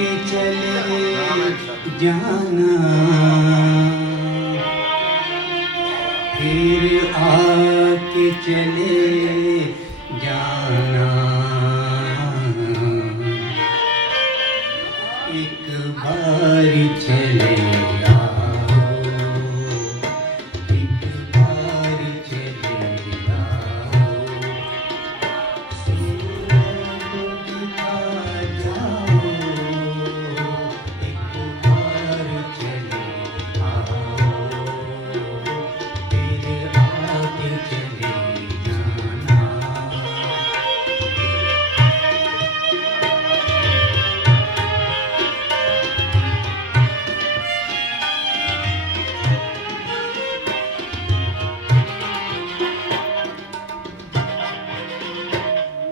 के चले जाना, फिर आके चले जाना। एक बार चले आओ, एक बार चले आओ, सूरज दिखा जाओ। एक बार चले आओ, फिर आके चले जाना।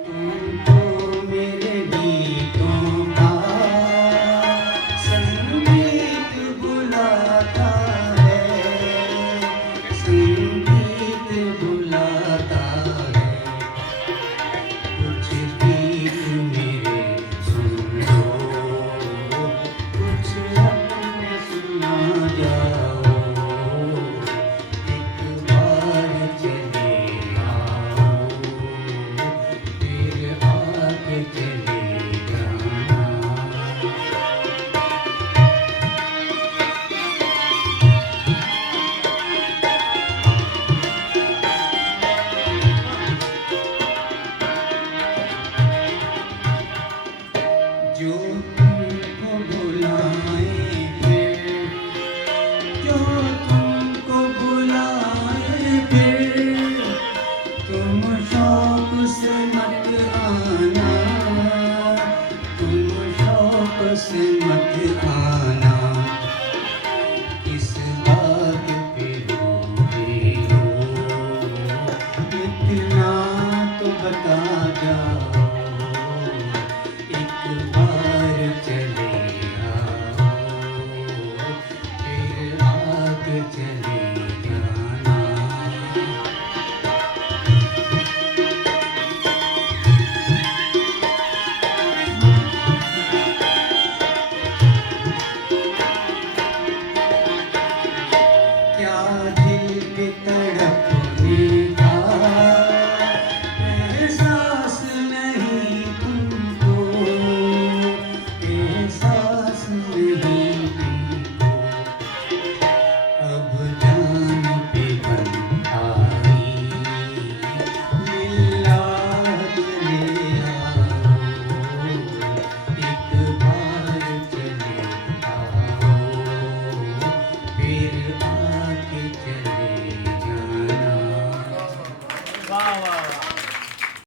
तुमको मेरे गीतों का संगीत बुलाता है, संगीत बुलाता है। कुछ गीत मेरे सुन लो, कुछ अपने सुना जाओ। एक बार चले आओ, फिर आके चले जाना। जो तुमको बुलाए फिर, जो तुमको बुलाए फिर, तुम शौक से मत आना, तुम शौक से मत आना। किस बात पे रोते हो, इतना तो बता जाओ।